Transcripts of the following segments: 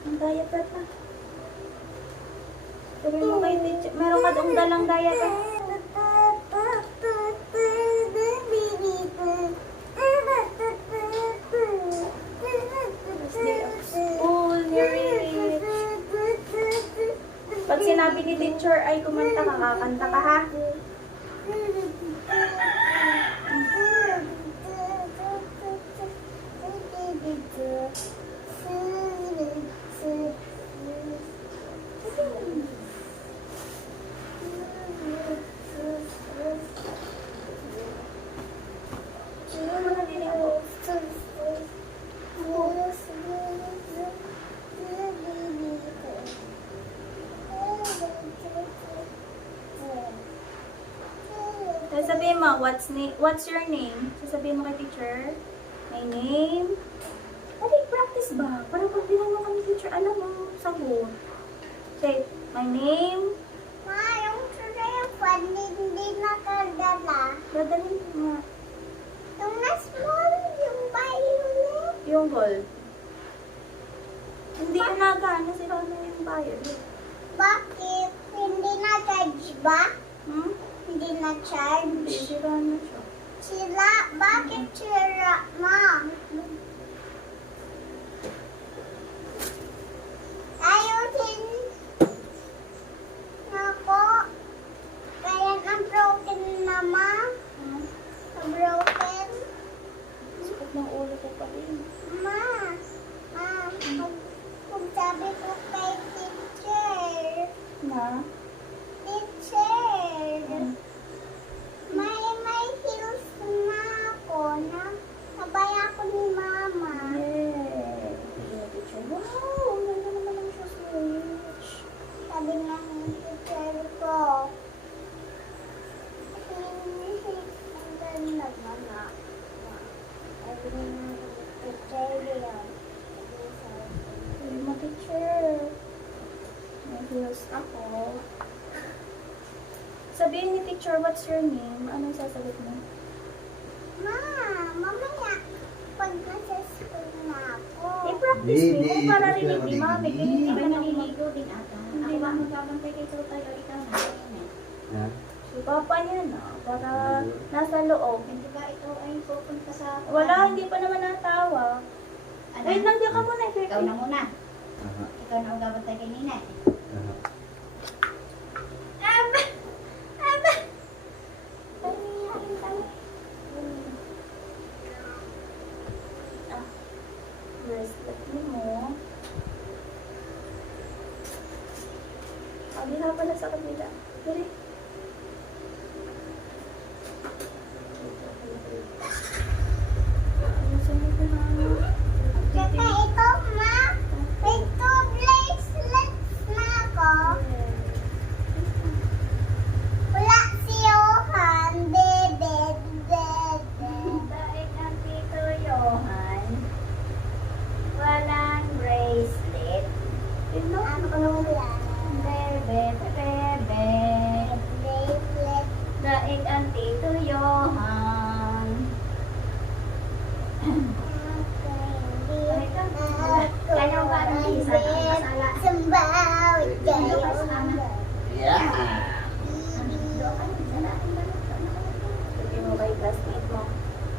Ang diaper pa. Sabi mo kay teacher, meron ka dong dalang diaper. First day of school, Rich. Pag sinabi ni teacher ay kumanta ka, kakanta ka ha? Sabihin mo, what's your name? Sasabihin mo kay teacher, my name. Ay, practice ba? Para pag tinanong ka ni teacher, alam mo, sagot. Say, my name. Ma, yung susayapan, hindi nakadala. Dadalhin mo nga. Yung na-small, yung violet. Yung gold. Hindi yun nagana, sila na yung violet. Bakit? Hindi na-charge ba? Hmm? Hindi Hindi, na-charge. sila na siya. Sila, bakit sira, ma? Ayusin. Nako. Kaya ang broken na, ma. Hmm? Ang broken. Sakit ng ulo ko pa rin. Ma. Ma. Kung sabi ko kay teacher. Na? Teacher. Hmm. May heels na ako na sabay ako ni mama. Yay! Yung teacher, wow! Ang ganda naman ng shoes mo, Rich. Sabi niya ng teacher ko. Ang ganda mama. Sabi niya ng teacher yun. Sabi mo, teacher. May heels ako. Sabihin ni teacher, what's your name? Anong sasagot mo? Ma, mamaya. Pag nasa school na ako. I-practice mo kung para rinig ni mami. Kaya hindi ka Naliligo din ata. Hindi Ako ba na. magbabantay kay Tutay o ikaw na? Ha? Si papa niya na. Para nasa loob. Hindi ba ito ay pupunta sa... Wala, hindi pa naman natawag. Ano? Wait lang, diyan ka muna. Ikaw na muna. Aha. Ikaw na magbabantay kay Ninay. Aha. Aba! Aba! Paniyain kami. Bracelet mo. Kabila pala sa kabila. Dali. Ayusin mo ko na. Tsaka ito, ma. May two bracelets na ako. Wala si Johan. Bebe, bebe. Dahil ang Tito Johan, walang bracelet. Tignan Ang mo. wala. Bebe, bebe. Bracelet. Daig ang Tito Johan. Kaya ba ang isa na masala? Sambawit kayo. Yeah! Sabi mo kay classmate mo,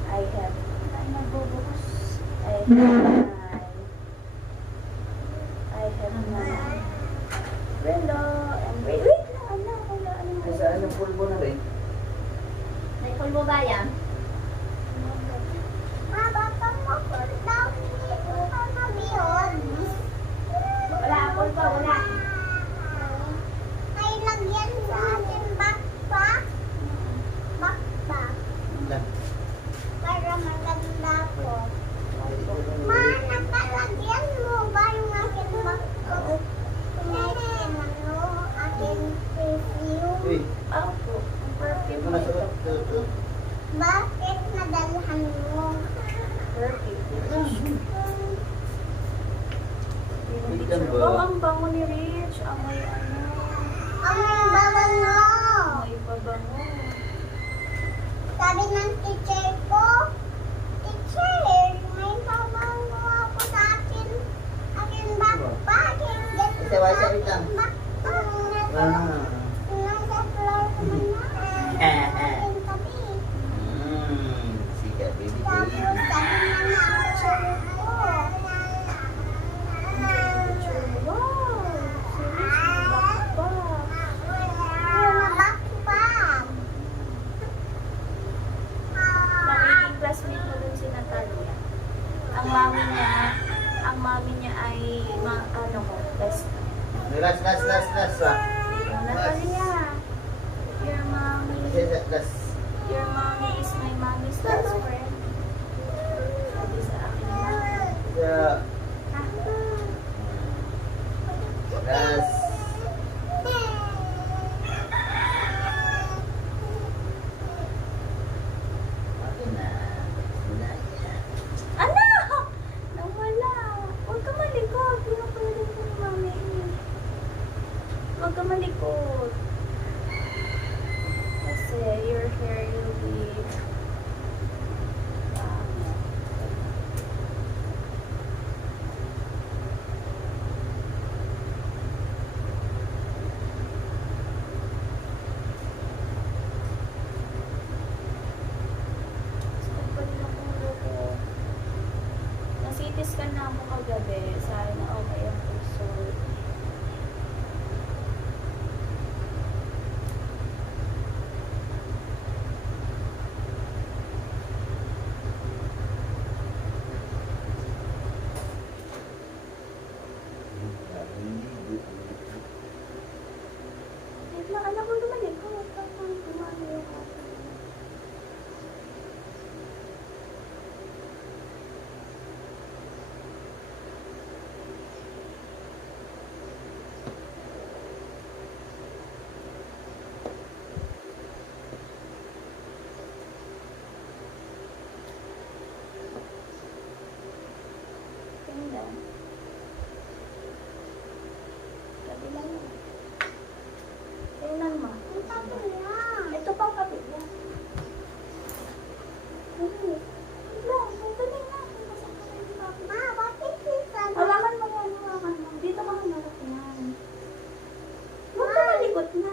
I have. Ay, nagbubukas. I have nine. I have nine. Relo. And wait lang, anak. Wala, ano. Saan ang pulbo na rin? May pulbo ba yan? Mababa mo ko daw dito ka na bihon. Wala, pulbo, wala. Ay, lagyan sa atin backpack. Backpack. Lang. Para maganda po. Ma, nakalagyan mo ba yung akin backpack? Kunyari, ano, akin review. Uy, Ako. Ang perfume ano mo. na suot? Bakit nadalhan mo? Perfume. Ikan ba? Wow, ang bango ni Rich. Amoy ano. Ang babango. Amoy pabango. Sabi ng teacher ko, teacher, may babango ako sa akin backpack. ang mami niya ay, ano ko, best friend. Last. Natalia, your mommy is my mommy's best friend. Sabi sa akin na. Last. Okay na. Anak! Nawala. Huwag ka malikot. Pinapulin ko ni mami. Huwag ka malikot. Kasi your hair will be... Nasitis ka na ako kagabi. Sana okay ang puso. Wait lang, anak ko lumalik. Huwag ka pang kumano ako. Tingnan. Kabila mo. Tingnan mo. Ito pang kabila. Hawakan mo yan, hawakan mo. Dito ka hanap yan. Huwag ka malikot na.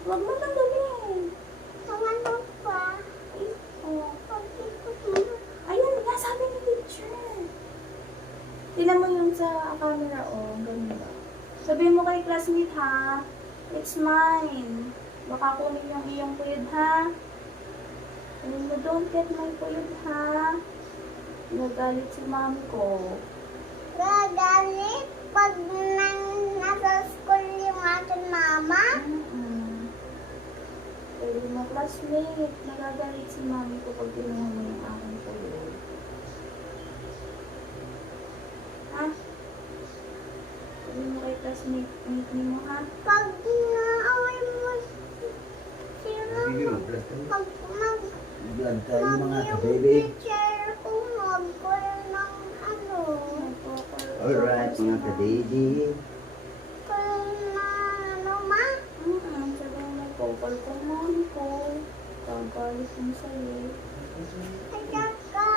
Huwag mo tanggalin. Ayun nga, sabi ni teacher. Tingnan mo yun sa camera, oh. Ganun ba? Sabihin mo kay classmate, ha? It's mine. Baka kunin yung iyong puyod, ha? Sabihin mo, don't get my puyod, ha? Nagalit si mami ko. Gagalit pag nasa school yung aking mama. Sabi mo, classmate, nagagalit si mami ko pag kinuha mo yung aking puyod. Ha? Sabi mo kay classmate, meet mo, ha? Pag inaaway mo sila, pag Blood tayo mga yung ka-baby. teacher ko mag-call ng ano, Alright mga ka-baby. call na ano ma? Sabi mo, nagpapal ko mami ko. Kagalit mo sa'yo. At saka,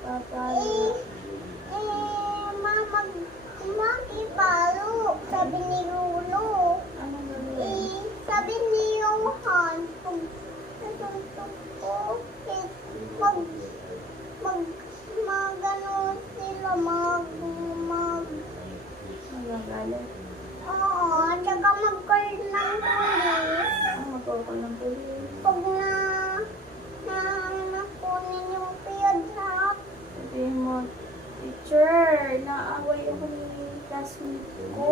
Papalit. mag-ipalo, sabi ni Lulu. Anong gawin? Sabi ni Johan, pag natutok ko, mag-ano sila, Magagalit. oo, at saka mag-call ng police. Magpapal ng pulis. Pag nakunin yung period ha, Sabihin mo, teacher, naaway ako ni classmate ko.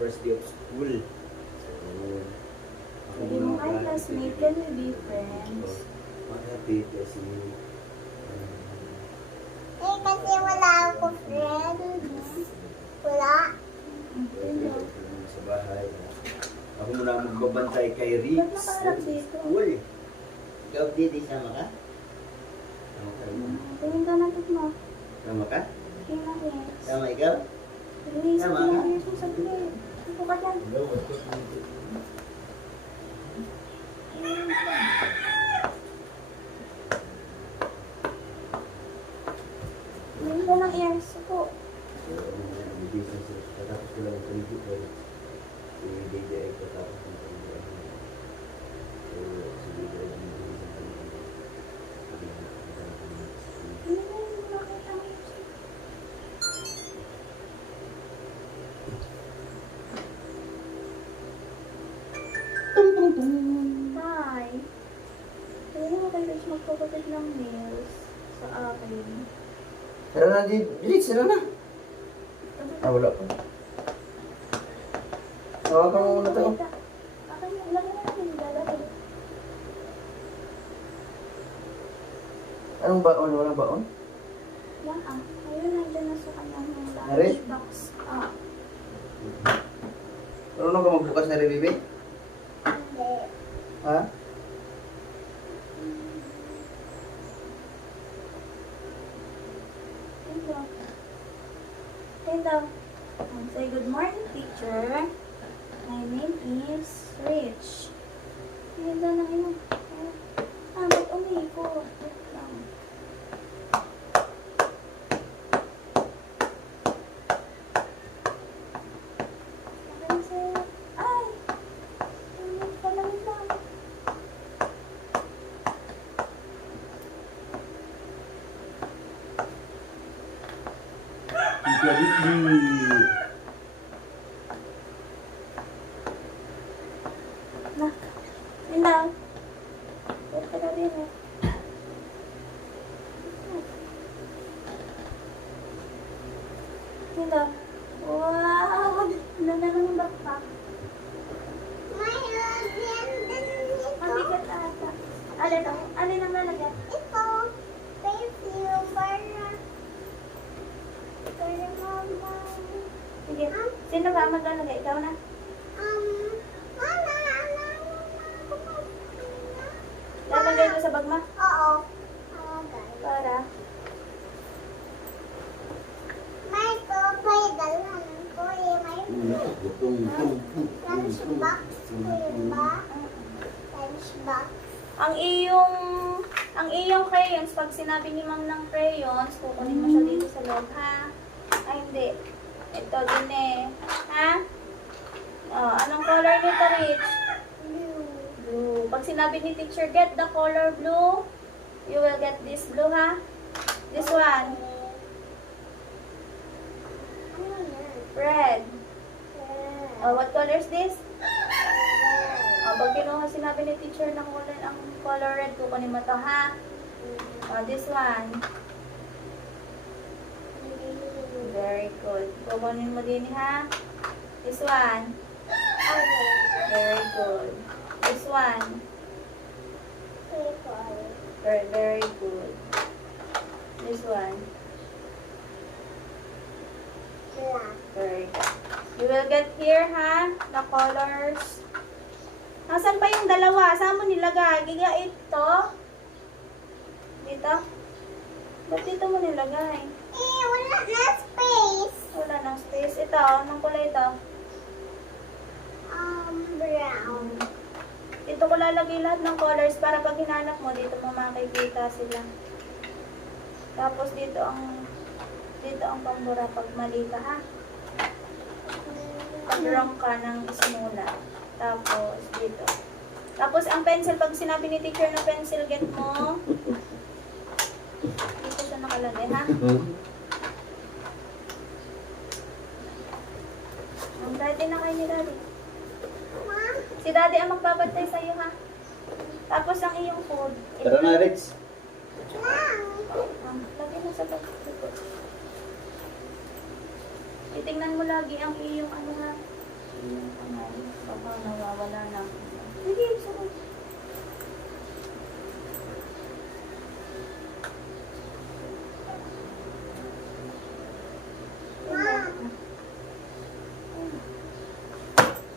First day of school. Sabihin mo, hi classmate, can we be friends? Happy kasi kasi wala ako friends. Wala. sa bahay. Ako muna ang magbabantay kay Ba't Rix. nakaharap dito? School. Ikaw dito, sama ka? Sama ka? Tingin ka natin mo. Sama ka? Tingin na yes. Sama ikaw? Release Tama mo ka? yung yes, saglit. Ito ka dyan. Tingin ka ng ears ko. Tapos ko lang ito dito. I-day ay katapos ng pagkakas. So, sige, Hindi na yung makita mo yung magpapagod ng nails sa akin. Sara na, Judith, sara na. Ah, wala pa. Hawakan mo muna to. Akin yung lagay na natin lalagay. Anong baon? Walang baon? Yan ah. Ayun, nandiyan na sa kanyang Nari? lunch box. Ah. Marunong ka magbukas na rin, baby? Hindi. Ha? Ito. Ito. Say good morning, teacher. My name is Rich. Ito na yun. Ah, ba't umiko? Wait lang. Sabi sa'yo, ay! Tingin pa lang lang. Judith. Na. Yun lang. Wait ka na din eh. Yun lang. Wow! Ano na naman backpack? May lagyan din nito. Mabigat ata. Alin ang? Alin ang lalagyan? Ito. Perfume para mama. Sige. Sino ba ang maglalagay? Ikaw na? Wala. Lalagay ko sa bag mo? Oo. Okay. Para? May tubay, dalhan ko eh. May lunchbox ko yun ba? Lunchbox. Ang iyong crayons, pag sinabi ni ma'am ng crayons, kukunin mo siya dito sa loob, ha? Ay, hindi. Ito din eh. Ha? Oh, anong color nito, Rich? Blue. Blue. Pag sinabi ni teacher, get the color blue, you will get this blue, ha? This one. Ano yan? Red. Red. Oh, what color is this? Oh, pag kinuha sinabi ni teacher ng ang color red, kukunin mo to, ha? Oh, this one. Very good. Kukunin mo din, ha? This one. Very good. This one. Very, very good. This one. Very good. You will get here, ha? The colors. Nasaan pa yung dalawa? Saan mo nilagay? Giga ito. Dito? Ba't dito mo nilagay? Wala na space. Wala nang space. Ito, anong kulay ito? Brown. Dito ko lalagay lahat ng colors para pag hinanap mo, dito mo makikita sila. Tapos dito ang pambura pag mali ka, ha? Pag wrong ka ng isinulat. Tapos dito. Tapos ang pencil, pag sinabi ni teacher na pencil, get mo. Dito siya nakalagay, ha? Ang daddy na kayo ni daddy. Mom, Si daddy ang magbabantay sa'yo, ha? Tapos ang iyong food. Tara na, Rich. lang. Lagay mo sa bag. Titingnan mo lagi ang iyong ano, ha? Iyong kamay. Baka nawawala na. Sige, sagot.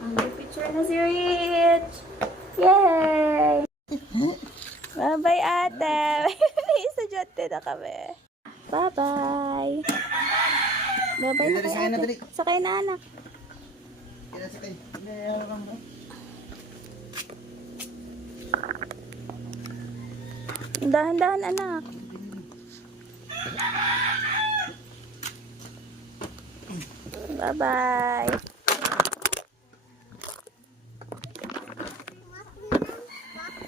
Ang picture na si Rich. Yay! Bye-bye, ate. Naisadyante na kami. Bye-bye. Bye-bye na Dali, kay sakay na, ate. dali. Sakay na, anak. Kaya sakay. Dahan-dahan, anak. Bye-bye.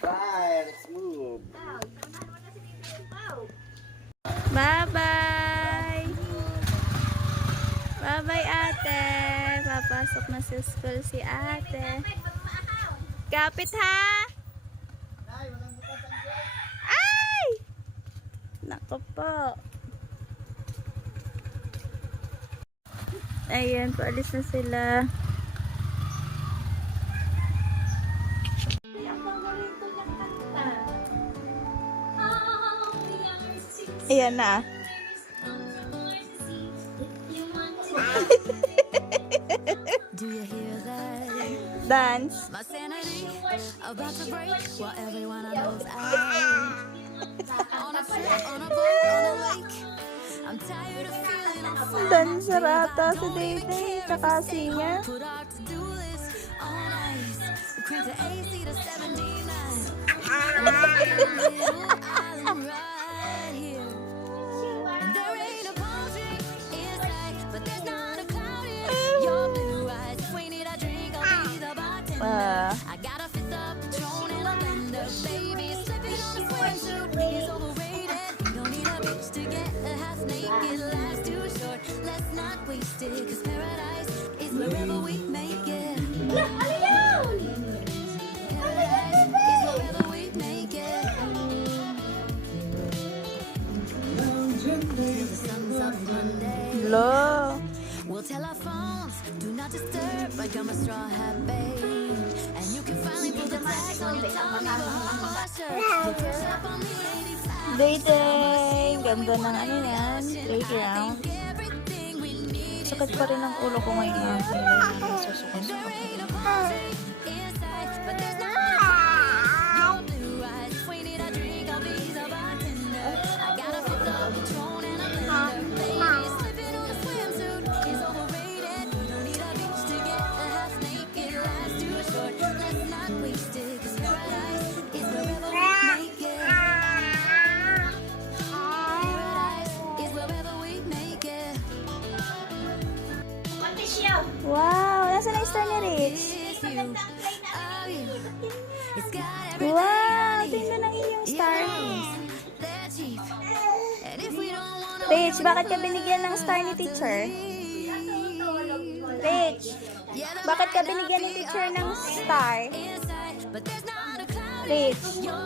Bye, let's move. Bye-bye. Bye-bye, ate. Papasok na sa school si ate. Kapit, ha? Ah! Nako po. Ayan, paalis na sila. Ang paborito niyang kanta. Ayan na. Do you hear that? Dance. My sanity about to break while everyone I know's out. On a trip, on a boat, on a lake. I'm tired of feeling I'm fine. Dansarata si Day-Day. Kakasi niya. Put our to-do list on ice. Crank the AC to 79. Little island right here. And there ain't a palm tree in sight, but there's not a cloud in your blue eyes. If we need a drink, I'll be the bartender. I got a fifth of Patron and a blender, baby. Slipping on a swimsuit is overrated. You don't need a beach to get a half naked. Life's too short, let's not waste it. 'Cause paradise is wherever we make it. Paradise is wherever we make it. Till the sun's up Monday. Lo. We'll tell our phones, do not disturb, like I'm a straw hat, babe. And you can finally pull the tags on your Tommy Bahama shirt. We'll push up on the 85. Day-Day. Ganda ng ano yan. Playground. Everything we need. Sakit pa rin ang ulo ko ngayon. Susuko-suko. There ain't a palm tree in sight, but there's not a cloud. Your blue eyes, if we need a drink, I'll be the bartender. I got a fifth of Patron and a blender, baby. Slipping on a swimsuit is overrated. You don't need a beach to get a half naked. Life's too short, let's not waste it. 'Cause paradise is wherever we make it. Paradise is wherever we make it. Wow! Nasaan na yung star niya, Rich? It's you, oh you. It's got Wow! everything Tingnan ang inyong star. they're cheap. And if we don't wanna Rich, bakit ka binigyan ng star ni teacher? Rich, yeah, the bakit ka binigyan ni teacher ng star? inside, but there's not a cloud. Rich,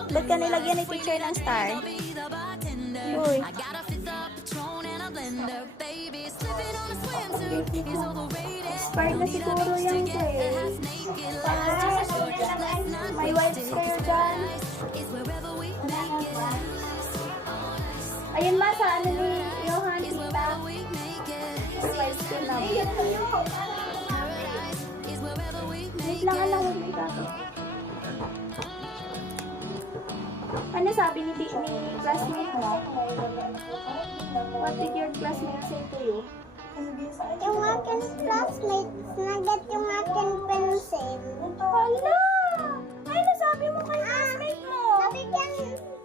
ba't ka nilagyan ni teacher ng star? Be the bartender. Uy. I got a fifth of Patron and a blender, baby. Slipping on a swimsuit is overrated. Star na siguro yan, Get half Rich. naked, life's too short. Let's not May waste white it. star dyan. Is wherever we make it. Ayun ma, sa ano ni Johan, Is tita. wherever we make it. White star na. Paradise is wherever we Wait make lang, it. alam, huwag may kaso. Ano sabi ni classmate mo? What did your classmate say to you? Yung aking classmate, nagat yung aking pencil. Hala! Ano sabi mo kay classmate mo? Nabigyan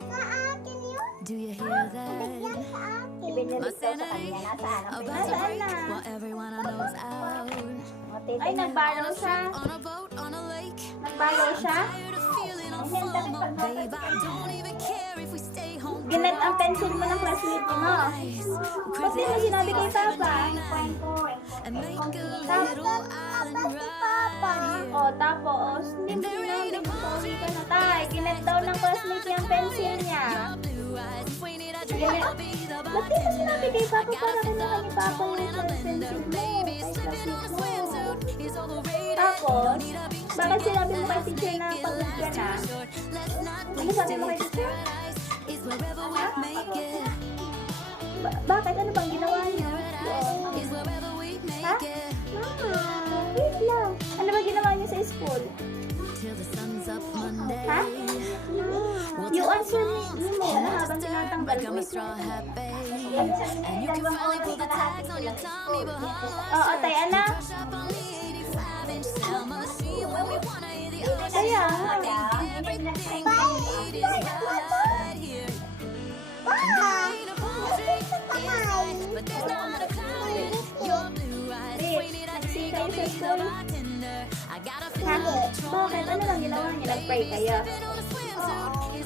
sa akin yun. Do you hear that? Nabigyan sa akin. My sanity about to Nasaan break na? while everyone I know's out. Ay, nagbalo siya. On a boat, on a lake. Nagbalo siya? Tired of feeling I'm FOMO. Babe, I don't even care if we stay home. Ginat ang pencil mo ng classmate mo. Ba't di mo sinabi kay Papa? And make a little island right here. O, tapos, hindi mo sinabi. Sorry ka na. Tay, ginat daw ng classmate niya ang pencil niya. Blue eyes, if we need a drink, I'll be the Ba't di mo sinabi kay Papa para kinuha ni Papa yung and a pencil blender, mo? baby. Kay Slipping on a classmate mo. swimsuit is overrated. Tapos, bakit sinabi mo kay teacher na pagod ka na? Let's not Ano sabi mo kay teacher? paradise is wherever we make it. Bakit? Ano bang ginawa niyo? Is wherever we Ha? make it. Mama, wait lang. Ano ba ginawa niyo sa school? Till the sun's up Monday. Ha? Yung answer ni mo na habang Disturb tinatanggal like mo. I'm a straw hat, babe. And you can finally pull the tags on your Tommy Bahama Oo, shirt. tay, anak. Crush up on the 85-inch Cell machine when we wanna hear the ocean. Kaya, Everything we need is right here. Ain't a palm tree inside, but there's not a cloud in your blue eyes. If we need a drink, I'll be the bartender. I got a ha? feel Bakit? Ano bang ginawa niyo? Nag-pray kayo?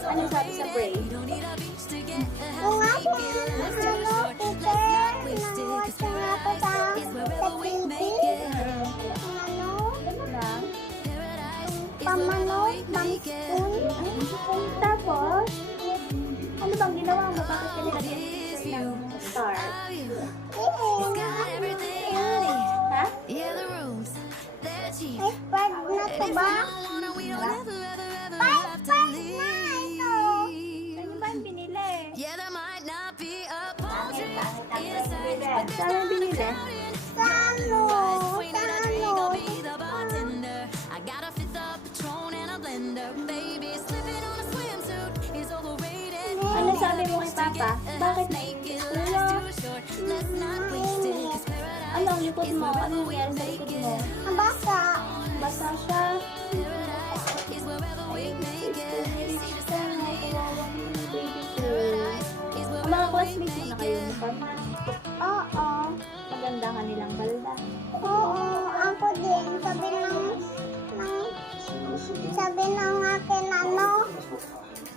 Ano sabi sa pray? Kung ako ano, teacher, nanguwat ka nga ako sa TV. Ano? Ano lang? Pamano, pang-spoon. Tapos, ano bang ginawa mo? Bakit ka nilagyan ng star? It's got everything I need. Ha? Yeah, the rooms, they're cheap. Ay, pag na And to if we ba? don't wanna, we don't ever, ever, ever have to leave. Ano ba yung binili? Yeah, there might not be a palm tree pangit ang inside, binili. but there's Saan yung binili? Sa ano? we need a drink, I'll be the bartender. I got a fifth of Patron and a blender. Baby, slipping on a swimsuit is overrated. Ano sabi mo kay Papa? Bakit Naked, naiinis? life's too short. Let's not waste it, 'cause paradise Ano ang likod is mo? wherever Anong we nangyari sa make likod mo? it. Ang basa. Basa siya. Paradise is wherever we make it. See the sun lay Kawawang baby ko. Paradise is Ang mga wherever we classmates mo make na kayo it. uniform na. Oo. Maganda ka nilang balda. Oo, ako din. Sabi ng akin ano,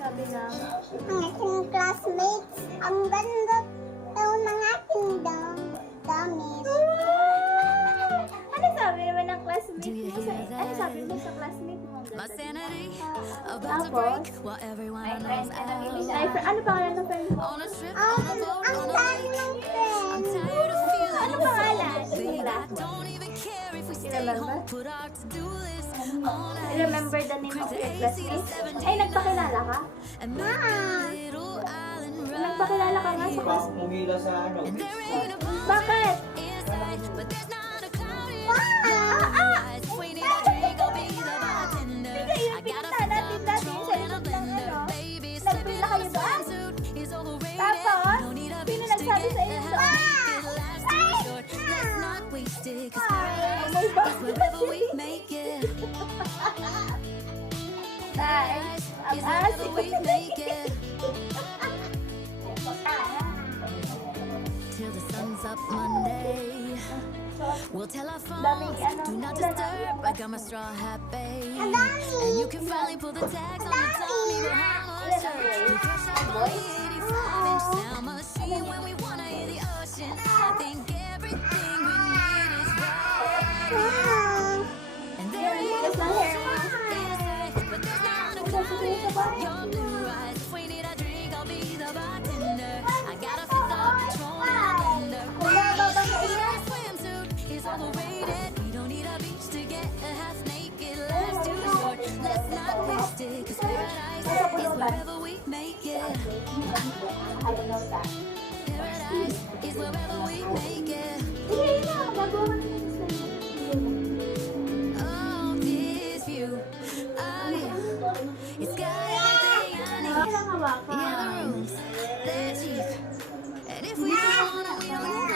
Sabi ng ang aking classmates, ang ganda daw ng aking damit. Ano sabi naman ng classmate Do you mo? hear that? Ano sabi mo sa classmate mo? Ang My ganda. sanity about to Tapos? break while everyone May knows friends ka na out. Lisa. Ay, ano pangalan ng friend mo? On a trip, Ang, on a boat, ang on a dami lake. ng I'm friends. tired of feeling Ano pangalan? Baby, Wala. I don't even care if we stay Remember? home, put our to-do list all I night. remember the name of your classmate? Ay, nagpakilala ka? And make a little island Nagpakilala ka nga sa Baka classmate. pumila sa ano. And there ain't a boat Bakit? inside, but there's not a cloud in Wow! eyes. We need a drink, I'll be the bartender. Hindi, yung I got a pinuntahan natin dati Patron sa and a likod ng blender. ano. Baby, Nagpila slipping on kayo a doon? swimsuit is overrated. Tapos, Don't need a sino beach to nagsabi get sa iyo? a house. Make it last too short. Let's not waste it, 'cause paradise Oh my God. is wherever we make it. Nice. Ang Is wherever asik. we make it. Till the sun's up Monday. We'll tell our Daming phones, ano, do not ilan disturb. I got my straw hat, babe. Ang dami. And you can finally pull the tags on the Tommy Bahama shirt. We crush up on the 85-inch sound machine when we wanna hear the ocean. I think everything we need is right here. And there ain't Yes, no my hair. inside, but there's not a cloud in your blue eyes. If we need a drink, I'll be the bartender. I got a fifth of Patron and a blender. Swimsuit is overrated. We don't need a beach to get a half naked. Life's too short. Let's not waste it, 'cause paradise is wherever we make it. Paradise is wherever we make it. Hindi na, gagawa na yung slide. Oh, this view. Oh, yeah. It's got everything I need. Kailang hawakan. Yeah, the rooms, they're cheap. And if we don't wanna, we don't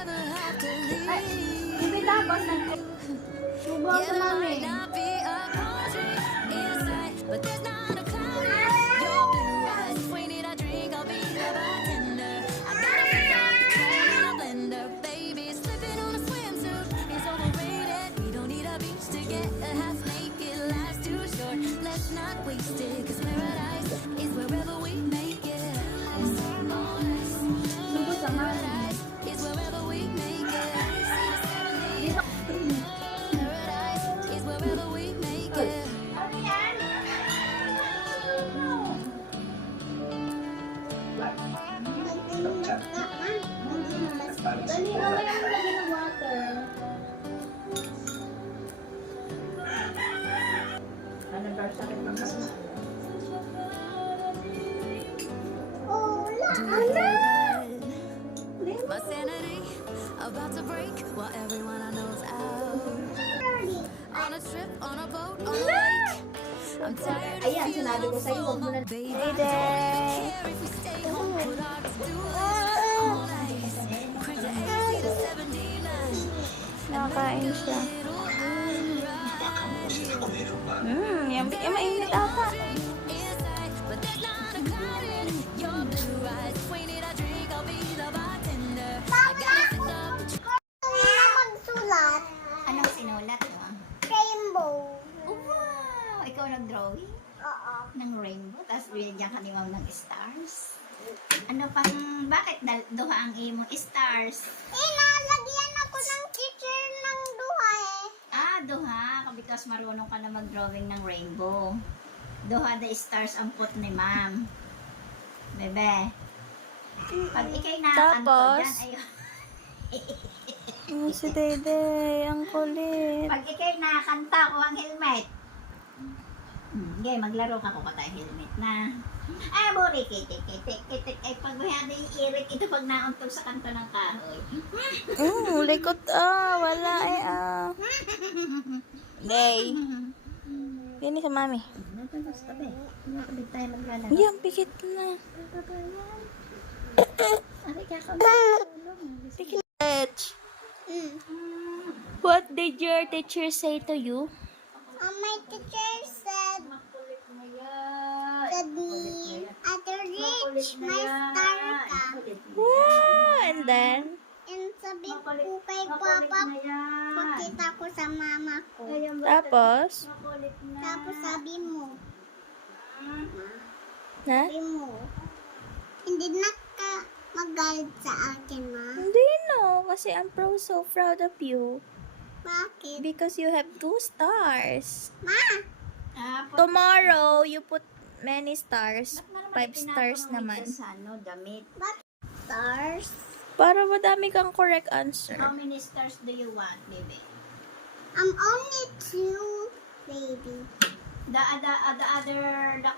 ever have to leave. Hindi tapos nag-subuhan Yeah, sa there mami. might not be a palm tree inside, but there's not a cloud in your blue eyes. If we need a drink, I'll be the bartender. I got a fifth of Patron and a blender. Baby, slipping on a swimsuit is overrated. We don't need a beach to get a half naked. Life's too short. Let's not waste it, 'cause paradise is wherever we make it. Lubos ang mami. Paradise is wherever we make it. Paradise is wherever we make it. Dali, mamaya mo lagyan ng water. Ano ba sakit ng kaso? Ula, Do you ala. hear that? My sanity about to break while everyone I know's out. On a trip, on a boat, on a lake. I'm tired of Ayan, sinabi ko sa'yo, huwag mo na. baby. Hey, Don't even Day. care if we stay home, put our to-do list all night. Crank the AC to 79. Nakakain siya. Little island right here. Yung mainit ata. Inside, but there's not a cloud in your blue eyes. If we need a drink, I'll be the bartender. I got a fifth of Na magsulat. Anong sinulat mo? Rainbow. Oh, wow! Ikaw nag-drawing Oo. ng rainbow, tapos binigyan ka ni Ma'am ng stars. Ano pang, bakit duha ang imong stars? Nalagyan ako ng teacher ng duha eh. Ah, duha, because marunong ka na mag-drawing ng rainbow. Duha the stars ang put ni Ma'am. Bebe. Pag ikay nakakanto Tapos? dyan, ayun. Si Dede, ang kulit. Pag ikay nakakanta ko ang helmet. Okay, maglaro ka ko tayo helmet na. Ah, buri, kitik. Ay, pag mayada yung irik, ito pag nauntog sa kanto ng kahoy. Likot wala Day. Yun sa mami. Tabi tayo maglalaro. Yan, pikit na. Ari ka ka. Pikit. What did your teacher say to you? My teacher said, Makulit na yan. sabi, Ate Rich, may star ka. And then? And sabi ko kay Papa, pagkita ko sa mama ko. Tapos? Tapos sabi mo, Na? hindi na ka magalit sa akin, ma. Hindi no, kasi I'm so proud of you. Bakit? Because you have 2 stars. Ma! Tomorrow, you put many stars. 5 stars naman. Sa ano, damit. Stars? Para madami kang correct answer. How many stars do you want, baby? Only 2, baby. The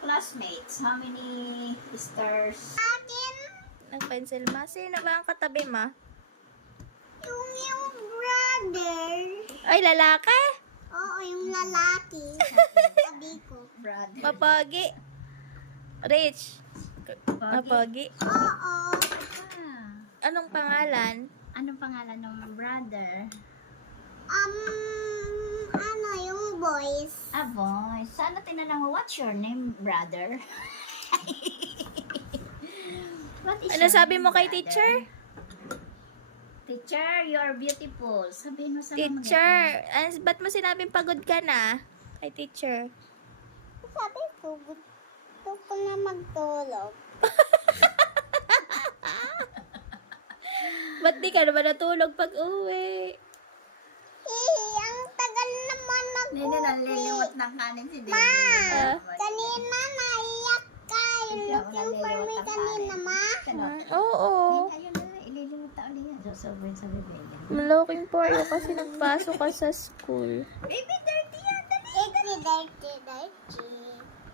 classmates, how many stars? Akin, Ang pencil ma. Sino ba ang katabi ma? yung brother. Ay, lalaki? Oo, yung lalaki. Sabi ko. Brother. Mapagi. Rich. Mapagi. Oo. Anong pangalan? Anong pangalan ng brother? Yung boys. Ah, boy. Sana tinanong mo, what's your name, brother? What is Ano your sabi name, mo kay brother? teacher? Teacher, you're beautiful. Sabihin mo sa Teacher. Ba't mo sinabing pagod ka na? Kay teacher. Sabi ko, gusto ko na magtulog. Ba't di ka naman natulog pag uwi? Ang tagal naman Nene, mag-uwi. nalilimot ng kanin si Dede. Kanina naiyak ka. Yung looking for me kanina, ma. Oo. Ayun na, ililimot ta ulit yan. Sobrang sa bebe. Looking for you kasi nagpasok ka sa school. Baby, dirty yan. Dali. Dirty.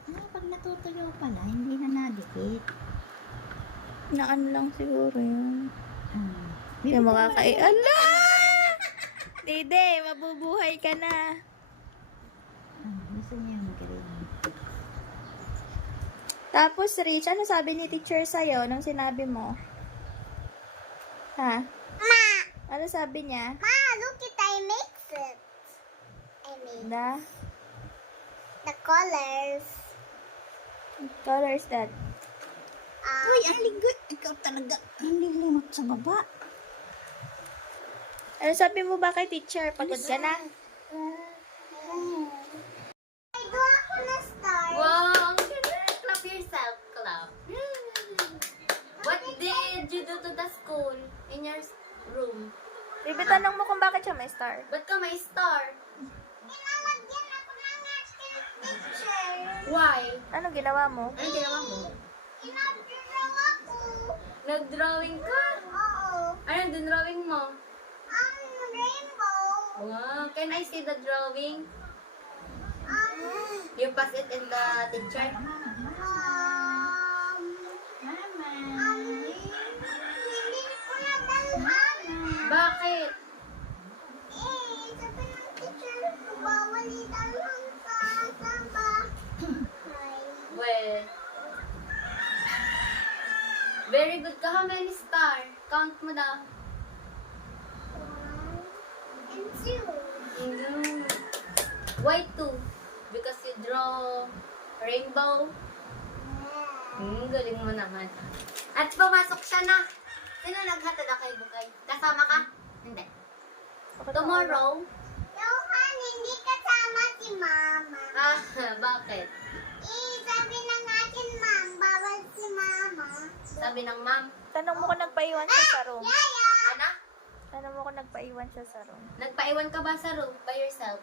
Ah, pag natutuyo pala, hindi na nadikit. Na ano lang siguro yun. Baby, Yung Ala! Dede, mabubuhay ka na. gusto niya yung green. Tapos, Rich, ano sabi ni teacher sa'yo nung sinabi mo? Ha? Ma! Ano sabi niya? Ma, look it, I mix it. I made Na? the colors. Colors that? Uy, ang ligot. Ikaw talaga. Ang lilimot sa baba. Ano sabi mo ba kay teacher? Pagod ka na? Ay, doon ako na stars. Wow, clap yourself, clap. What did you do to the school in your room? Bibi, tanong mo kung bakit siya may star. Ba't ka may star? Inalagyan ako ng aking picture. Why? Ano ginawa mo? Ano ginawa mo? Inabdraw ako. Nag-drawing ka? Oo. Anong drawing mo? Ang rainbow. Wow, can I see the drawing? Ang You pass it in the teacher? hindi ko nadalhan. Bakit? Sabi ng teacher, bawal idalhan sa bahay. Well, very good ka. How many star? Count mo daw. 1 and 2. Why 2? Because you draw rainbow. Galing mo naman. At pumasok siya na. Sino naghatid na kay Bukay? Kasama ka? Hindi. Tomorrow? Johan, hindi kasama si mama. Ah, bakit? Sabi ng akin, ma'am, bawal si mama. Sabi ng ma'am. Tanong mo kung nagpaiwan siya sa room. Yaya! Ana? Tanong mo kung nagpaiwan siya sa room. Nagpaiwan ka ba sa room by yourself?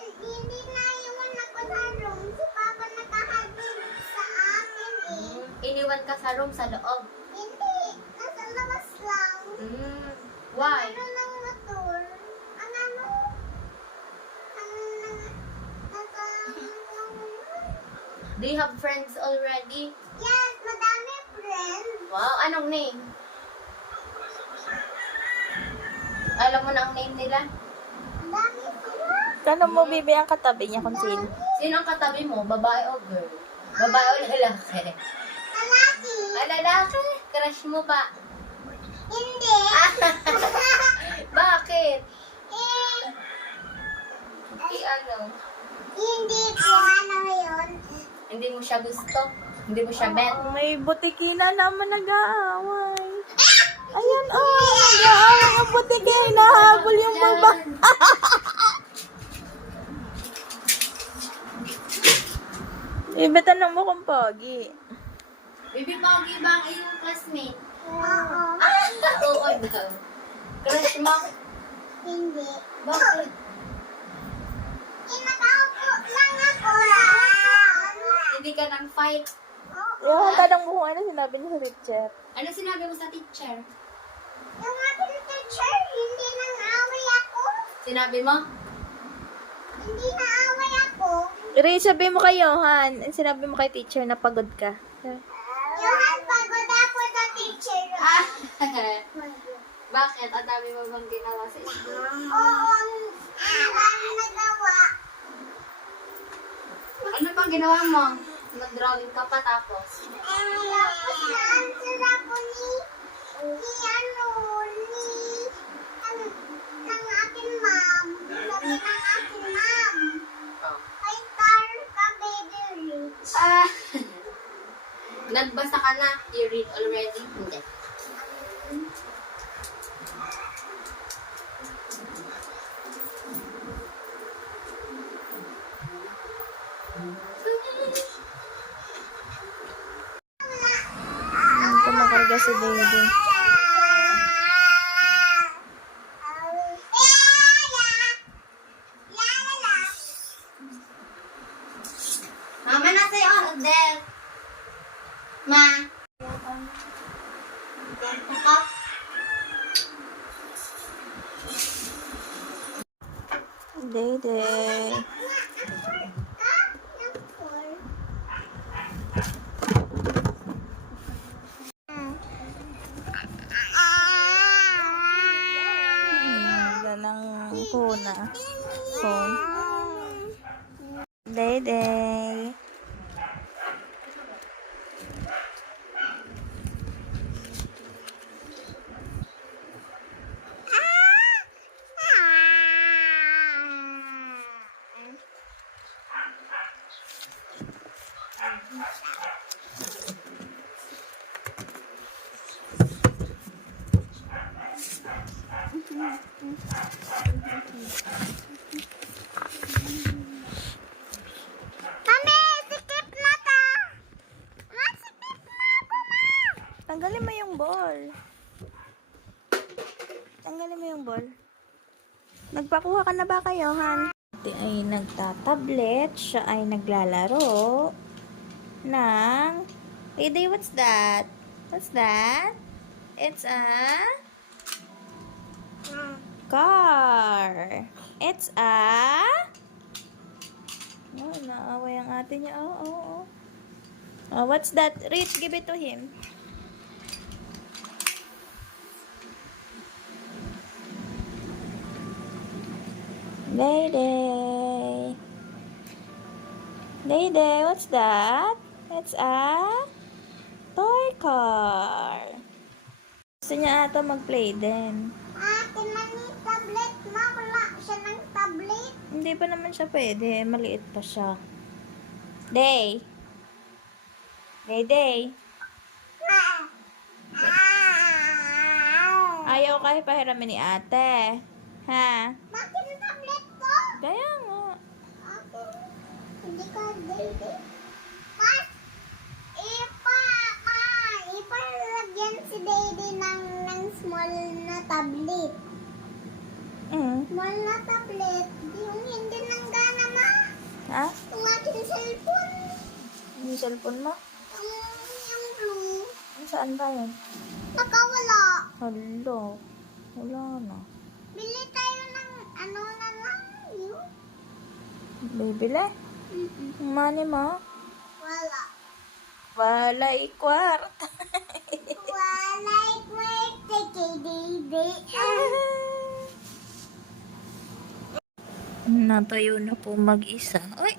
Hindi na iwan ako sa room. Si Papa nakahatid sa akin eh. Iniwan naiwan ka sa room, sa loob. Hindi, nasa labas lang. Why? Ano ng motor? Ano? Nasa... Do you have friends already? Yes, madami friends. Wow, anong name? Alam mo na ang name nila? Dami sila. Kano mo, Bibi, ang katabi niya kung sino? Sino ang katabi mo? Babae o girl? Babae o lalaki? Lalaki. Ay, lalaki. Crush mo ba? Hindi. Bakit? Eh, Ano? hindi ko ano yun. Hindi mo siya gusto? Hindi mo siya bet? May butikina naman nag-aaway. Ayan, nag-aaway ang butikina. Habol yung baba. Bibi, tanong mo kung pogi. Baby Pogi ba ang iyong classmate? Oo. Oo daw. Crush mo? Hindi. Bakit? Nakaupo lang ako. Hindi ka nang fight. Yung tanong mo kung ano sinabi niya sa teacher. Ano sinabi mo sa teacher? Yung aking teacher, hindi nang away ako. Sinabi mo? Hindi na away ako. Ray, sabi mo kay Johan. Sinabi mo kay teacher na pagod ka. Johan, pagod ako sa teacher. Bakit? Ang dami mo bang ginawa sa school? Oo, marami nagawa. Ano pang ginawa mo? Mag-drawing ka pa tapos. Tapos na-answer ako ni ng aking mom. Sabi ng aking mom, ay star ka, baby Rich. Nagbasa ka na? You read already? Hindi. Kumakarga si Baby. Mama, nasa yung order. Ma. Ako. Day. Ganang kuna. Phone. Day. Mami, sikip na to. Masikip na ako, ma. Tanggalin mo yung ball. Nagpakuha ka na ba kayo, Han? Ate ay nagtatablet. Siya ay naglalaro ng... Day, what's that? What's that? It's a... car. It's a... Oh, naaway ang ate niya. Oh. Oh, what's that? Rich, give it to him. Day, what's that? It's a toy car. Gusto niya ata mag-play din. Akin na ni tablet, ma. Wala siya ng tablet. Hindi pa naman siya pwede. Maliit pa siya. Day. Ayaw ka pahiramin ni ate. Ha? Bakit ang tablet ko? Kaya nga. Akin. Hindi ka, baby. Mas, ipalagyan si baby ng small na tablet. Small na tablet. Yung hindi nang gana, ma. Ha? Yung aking cellphone. Yung cellphone mo? Yung blue. Saan ba yun? Nakawala. Hello. Wala na. Bili tayo ng ano na lang yun. Bibili? Money mo? Wala. Wala ikwart. Wala ikwerte kay Dede. Natayo na po mag-isa. Ay,